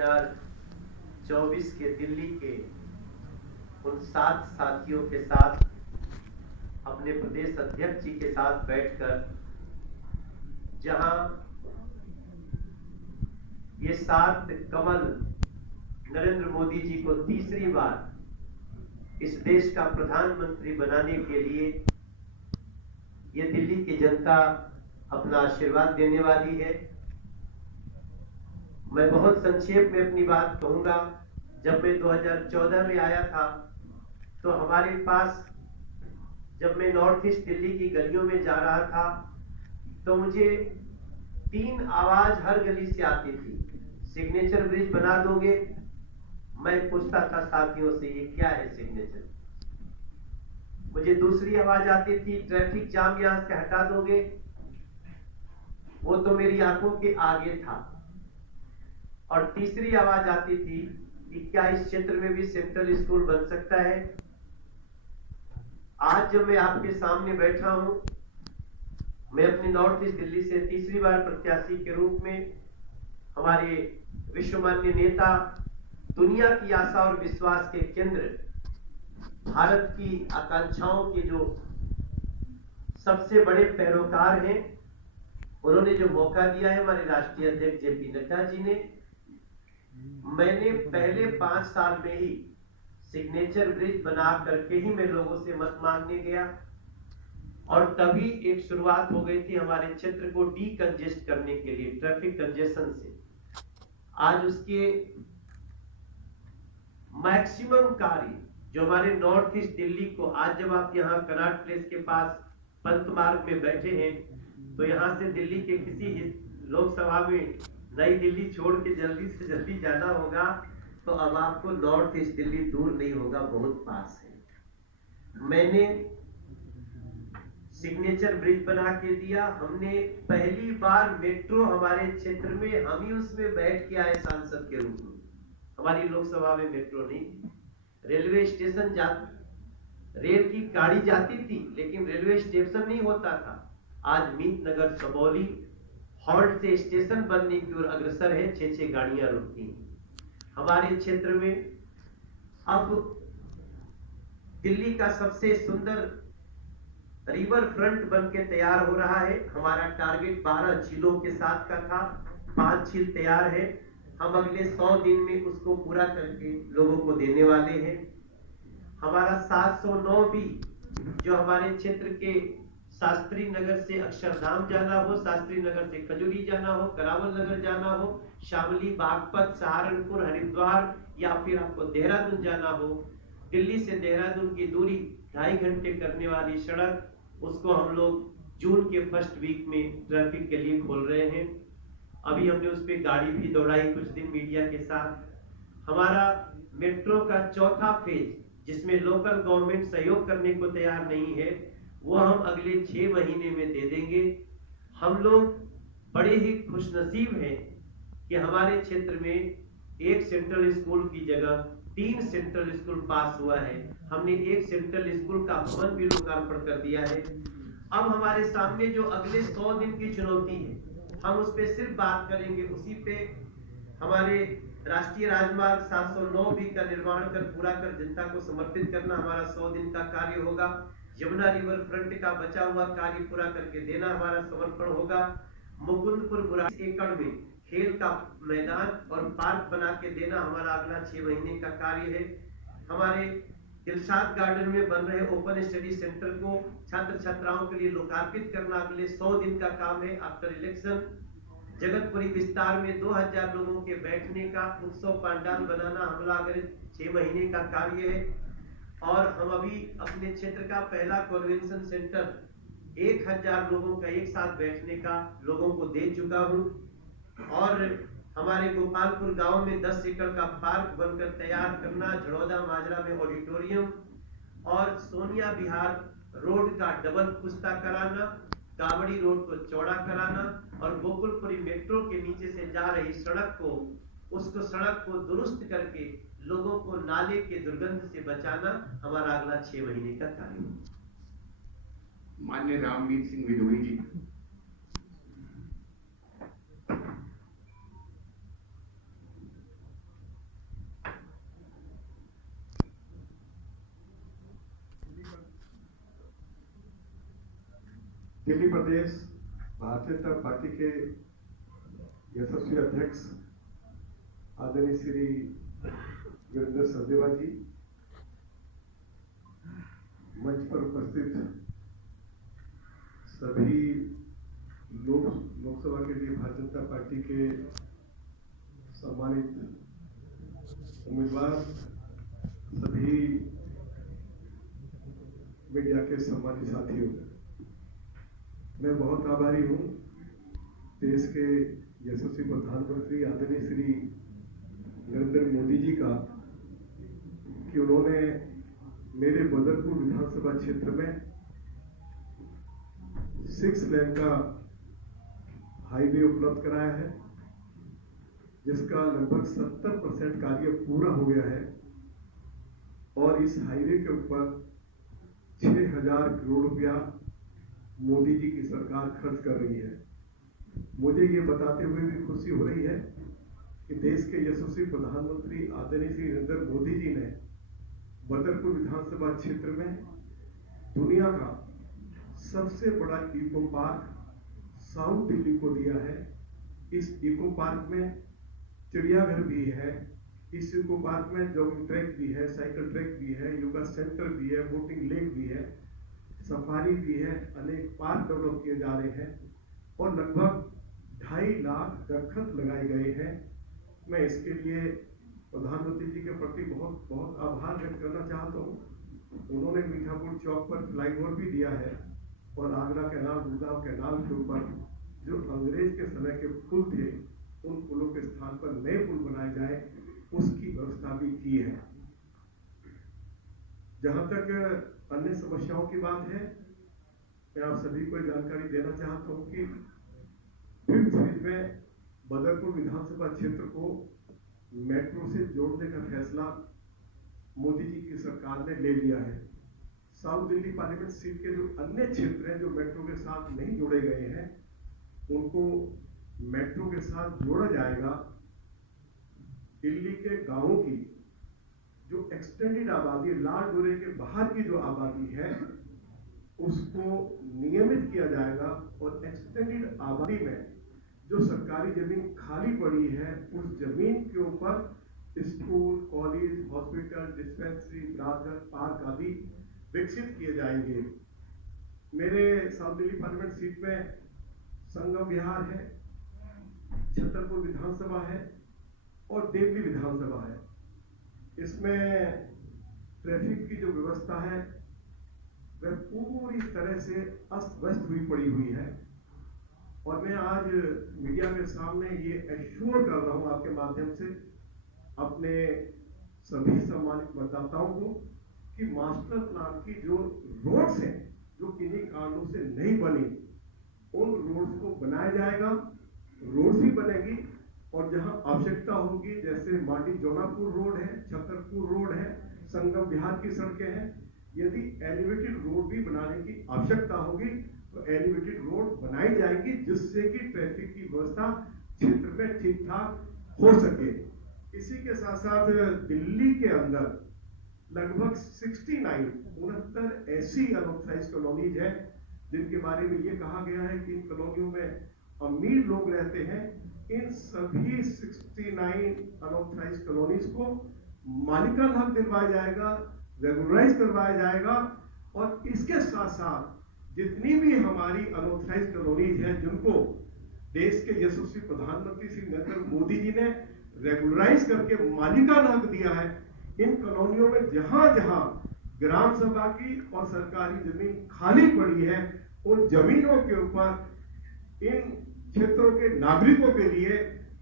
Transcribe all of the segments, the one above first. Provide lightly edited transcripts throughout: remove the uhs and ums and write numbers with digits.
2024 के दिल्ली के उन 7 साथियों के साथ अपने प्रदेश अध्यक्ष जी के साथ बैठकर जहां ये 7 कमल नरेंद्र मोदी जी को तीसरी बार इस देश का प्रधानमंत्री बनाने के लिए ये दिल्ली की जनता अपना आशीर्वाद देने वाली है। मैं बहुत संक्षेप में अपनी बात कहूंगा। जब मैं 2014 में आया था तो हमारे पास, जब मैं नॉर्थ ईस्ट दिल्ली की गलियों में जा रहा था तो मुझे 3 आवाज हर गली से आती थी, सिग्नेचर ब्रिज बना दोगे? मैं पूछता था साथियों से, ये क्या है सिग्नेचर? मुझे दूसरी आवाज आती थी, ट्रैफिक जाम यहां से हटा दोगे? वो तो मेरी आंखों के आगे था। और तीसरी आवाज आती थी कि क्या इस क्षेत्र में भी सेंट्रल स्कूल बन सकता है? आज जब मैं आपके सामने बैठा हूं, मैं अपने नॉर्थ ईस्ट दिल्ली से तीसरी बार प्रत्याशी के रूप में हमारे विश्वमान्य नेता, दुनिया की आशा और विश्वास के केंद्र, भारत की आकांक्षाओं के जो सबसे बड़े पैरोकार हैं, उन्होंने जो मौका दिया है हमारे राष्ट्रीय अध्यक्ष जेपी नड्डा जी ने, मैंने पहले 5 साल में ही सिग्नेचर ब्रिज बना करके ही मैं लोगों से मत मांगने गया और तभी एक शुरुआत हो गई थी हमारे क्षेत्र को डीकंजेस्ट करने के लिए, ट्रैफिक कंजेशन से। आज उसके मैक्सिमम कार्य जो हमारे नॉर्थ ईस्ट दिल्ली को, आज जब आप यहाँ कनाट प्लेस के पास पंत मार्ग में बैठे हैं तो यहाँ से दिल्ली के किसी लोकसभा में नई दिल्ली छोड़ के जल्दी से जल्दी जाना होगा तो अब आपको नॉर्थ ईस्ट दिल्ली दूर नहीं होगा, बहुत पास है। मैंने सिग्नेचर ब्रिज बना के दिया। हमने पहली बार मेट्रो हमारे क्षेत्र में, हम ही उसमें बैठ के आए सांसद के रूप में। हमारी लोकसभा में मेट्रो नहीं थी। रेलवे स्टेशन रेल की गाड़ी जाती थी लेकिन रेलवे स्टेशन नहीं होता था। आज मीत नगर सबौली हॉल्ट से स्टेशन बनने की ओर अग्रसर है, 6-6 गाड़ियां रुकती हैं। हमारे क्षेत्र में अब दिल्ली का सबसे सुंदर रिवर फ्रंट बन के तैयार हो रहा है। हमारा टारगेट 12 झीलों के साथ का था, 5 झील तैयार है। हम अगले 100 दिन में उसको पूरा करके लोगों को देने वाले हैं। हमारा 709 भी जो हमारे क्षेत्र के शास्त्री नगर से अक्षरधाम जाना हो, शास्त्री नगर से खजूरी जाना हो, करावल नगर जाना हो, शामली, बागपत, सहारनपुर, हरिद्वार या फिर आपको देहरादून जाना हो, दिल्ली से देहरादून की दूरी 2.5 घंटे करने वाली सड़क, उसको हम लोग जून के फर्स्ट वीक में ट्रैफिक के लिए खोल रहे हैं। अभी हमने उस पर गाड़ी भी दौड़ाई कुछ दिन मीडिया के साथ। हमारा मेट्रो का चौथा फेज, जिसमें लोकल गवर्नमेंट सहयोग करने को तैयार नहीं है, वो हम अगले 6 महीने में दे देंगे। हम लोग बड़े ही खुशनसीब हैं कि हमारे क्षेत्र में एक सेंट्रल स्कूल की जगह 3 सेंट्रल स्कूल पास हुआ है। हमने एक सेंट्रल स्कूल का भवन भी लोकार्पण कर दिया है। अब हमारे सामने जो अगले 100 दिन की चुनौती है, हम उस पे सिर्फ बात करेंगे। उसी पे हमारे राष्ट्रीय राजमार्ग 709 भी का निर्माण कर पूरा कर जनता को समर्पित करना हमारा 100 दिन का कार्य होगा। यमुना रिवर फ्रंट का बचा हुआ कार्य पूरा करके देना हमारा समर्पण होगा। मुकुंदपुर 82 एकड़ में खेल का मैदान और पार्क बना के देना हमारा अगला 6 महीने का कार्य है। हमारे दिलशाद गार्डन में बन रहे ओपन स्टडी सेंटर को छात्र छात्राओं के लिए लोकार्पित करना अगले 100 दिन का काम है। आफ्टर इलेक्शन जगतपुरी विस्तार में 2000 लोगों के बैठने का उत्सव पंडाल बनाना हमारा अगले 6 महीने का कार्य है। और हम अभी अपने क्षेत्र का पहला कन्वेंशन सेंटर 1000 लोगों का एक साथ बैठने का लोगों को दे चुका हूं। और हमारे गोपालपुर गांव में 10 एकड़ का पार्क बनकर तैयार करना, झड़ौदा माजरा में ऑडिटोरियम और सोनिया विहार रोड का डबल पुस्ता कराना, कावड़ी रोड को चौड़ा कराना और गोकुलपुरी मेट्रो के नीचे से जा रही सड़क को, उसको सड़क को दुरुस्त करके लोगों को नाले के दुर्गंध से बचाना हमारा अगला 6 महीने का कार्य है। मान्य रामवीर सिंह विदोड़ी जी, दिल्ली प्रदेश भारतीय जनता पार्टी के यशस्वी अध्यक्ष आदरणीय श्री वीरेंद्र सचदेवा जी, मंच पर उपस्थित सभी लोकसभा के लिए भारतीय जनता पार्टी के सम्मानित उम्मीदवार, सभी मीडिया के सम्मानित साथियों, मैं बहुत आभारी हूं देश के यशस्वी प्रधानमंत्री आदरणीय श्री नरेंद्र मोदी जी का कि उन्होंने मेरे बदरपुर विधानसभा क्षेत्र में 6 लेन का हाईवे उपलब्ध कराया है, जिसका लगभग 70% कार्य पूरा हो गया है और इस हाईवे के ऊपर 6,000 करोड़ रुपया मोदी जी की सरकार खर्च कर रही है। मुझे ये बताते हुए भी खुशी हो रही है कि देश के यशस्वी प्रधानमंत्री आदरणीय श्री नरेंद्र मोदी जी ने बदरपुर विधानसभा क्षेत्र में दुनिया का सबसे बड़ा इको पार्क साउथ दिल्ली को दिया है। इस इको पार्क में चिड़ियाघर भी है, इस इको पार्क में जॉगिंग ट्रैक भी है, साइकिल ट्रैक भी है, योगा सेंटर भी है, बोटिंग लेक भी है, सफारी भी है, अनेक पार्क डेवलप किए जा रहे हैं और लगभग 2.5 लाख दरख्त लगाए गए हैं। मैं इसके लिए प्रधानमंत्री जी के प्रति बहुत बहुत आभार व्यक्त करना चाहता हूँ। उन्होंने मीठापुर चौक पर फ्लाईओवर भी दिया है और आगरा कैनाल, गुड़गांव कैनाल के ऊपर जो अंग्रेज के समय के पुल थे, उन पुलों के स्थान पर नए पुल बनाए जाए, उसकी व्यवस्था भी की है। जहां तक अन्य समस्याओं की बात है, मैं आप सभी को जानकारी देना चाहता हूं कि 5th फेज में बदरपुर विधानसभा क्षेत्र को मेट्रो से जोड़ने का फैसला मोदी जी की सरकार ने ले लिया है। साउथ दिल्ली पार्लियामेंट सीट के जो अन्य क्षेत्र हैं जो मेट्रो के साथ नहीं जोड़े गए हैं, उनको मेट्रो के साथ जोड़ा जाएगा। दिल्ली के गांवों की जो एक्सटेंडेड आबादी, लाल डोरे के बाहर की जो आबादी है, उसको नियमित किया जाएगा और एक्सटेंडेड आबादी में जो सरकारी जमीन खाली पड़ी है, उस जमीन के ऊपर स्कूल, कॉलेज, हॉस्पिटल, डिस्पेंसरी, डाकघर, पार्क आदि विकसित किए जाएंगे। मेरे साउथ दिल्ली पार्लियामेंट सीट में संगम विहार है, छतरपुर विधानसभा है और देवली विधानसभा है। इसमें ट्रैफिक की जो व्यवस्था है वह पूरी तरह से अस्त व्यस्त पड़ी हुई है और मैं आज मीडिया के सामने ये एश्योर कर रहा हूं आपके माध्यम से अपने सभी सम्मानित मतदाताओं को कि मास्टर प्लान की जो रोड्स हैं जो किन्हीं कारणों से नहीं बनी, उन रोड्स को बनाया जाएगा। रोड्स भी बनेगी और जहां आवश्यकता होगी, जैसे मांडी जौनापुर रोड है, छतरपुर रोड है, संगम विहार की सड़कें हैं, यदि एलिवेटेड रोड भी बनाने की आवश्यकता होगी तो एलिवेटेड रोड बनाई जाएगी, जिससे कि ट्रैफिक की व्यवस्था क्षेत्र में ठीक ठाक हो सके। इसी के साथ साथ दिल्ली के अंदर लगभग 69 ऐसी अनऑथराइज्ड कॉलोनीज है जिनके बारे में ये कहा गया है कि इन कॉलोनियों में अमीर लोग रहते हैं। इन सभी 69 अनऑथराइज्ड कॉलोनीज को मालिकाना हक दिलवाया जाएगा, रेगुलराइज करवाया जाएगा और इसके साथ साथ जितनी भी हमारी अनऑथराइज्ड कॉलोनीज हैं जिनको देश के यशस्वी प्रधानमंत्री श्री नरेंद्र मोदी जी ने रेगुलराइज करके मालिकाना हक दिया है, इन कॉलोनियों में जहां जहां ग्राम सभा की और सरकारी जमीन खाली पड़ी है, उन जमीनों के ऊपर इन क्षेत्रों के नागरिकों के लिए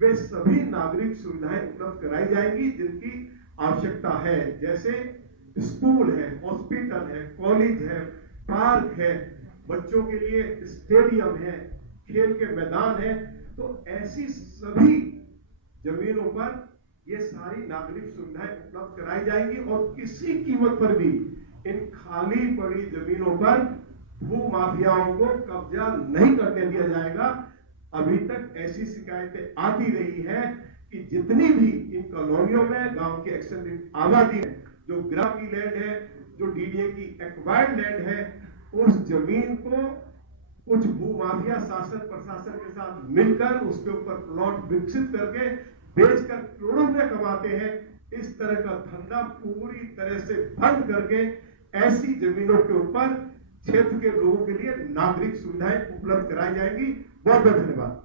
वे सभी नागरिक सुविधाएं उपलब्ध कराई जाएंगी जिनकी आवश्यकता है। जैसे स्कूल है, हॉस्पिटल है, कॉलेज है, पार्क है, बच्चों के लिए स्टेडियम है, खेल के मैदान है। तो ऐसी सभी जमीनों पर ये सारी नागरिक सुविधाएं उपलब्ध कराई जाएंगी और किसी कीमत पर भी इन खाली पड़ी जमीनों पर भू माफियाओं को कब्जा नहीं करने दिया जाएगा। अभी तक ऐसी शिकायतें आती रही है कि जितनी भी इन कॉलोनियों में गांव की एक्सटेंडेड आबादी है, जो ग्राम की लैंड है, जो डीडीए की एक्वायर्ड लैंड है, उस जमीन को कुछ भूमाफिया शासन प्रशासन के साथ मिलकर उसके ऊपर प्लॉट विकसित करके बेचकर करोड़ों रुपए कमाते हैं। इस तरह का धंधा पूरी तरह से बंद करके ऐसी जमीनों के ऊपर क्षेत्र के लोगों के लिए नागरिक सुविधाएं उपलब्ध कराई जाएंगी। बहुत बहुत धन्यवाद।